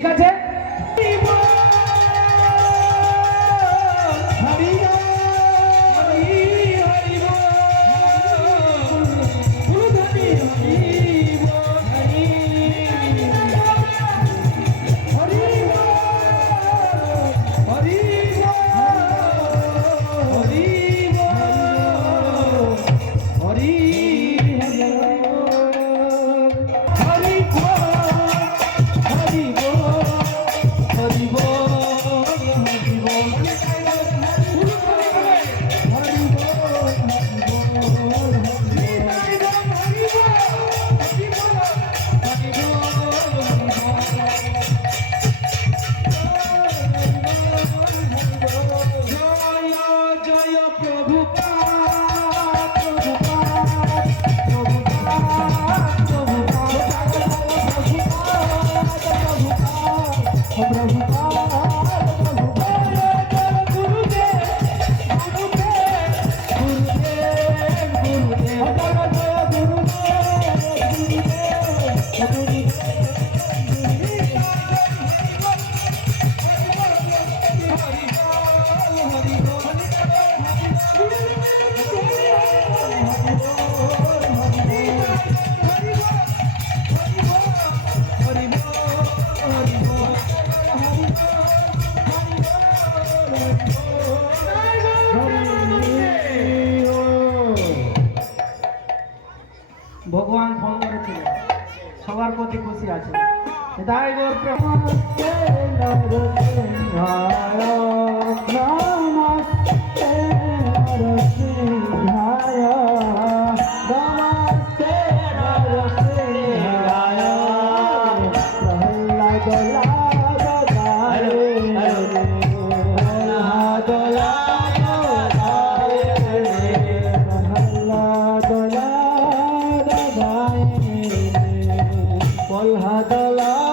ঠিক আছে। ভগবান ফোন করেছিল, সবার প্রতি খুশি আছে। তাই নমস্তে নরসিংহায়, নমস্তে নরসিংহায়, নমস্তে নরসিংহায়, প্রহ্লাদ লাদায়, প্রহ্লাদ লাদায়, প্রহ্লাদ লাদায়, প্রহ্লাদ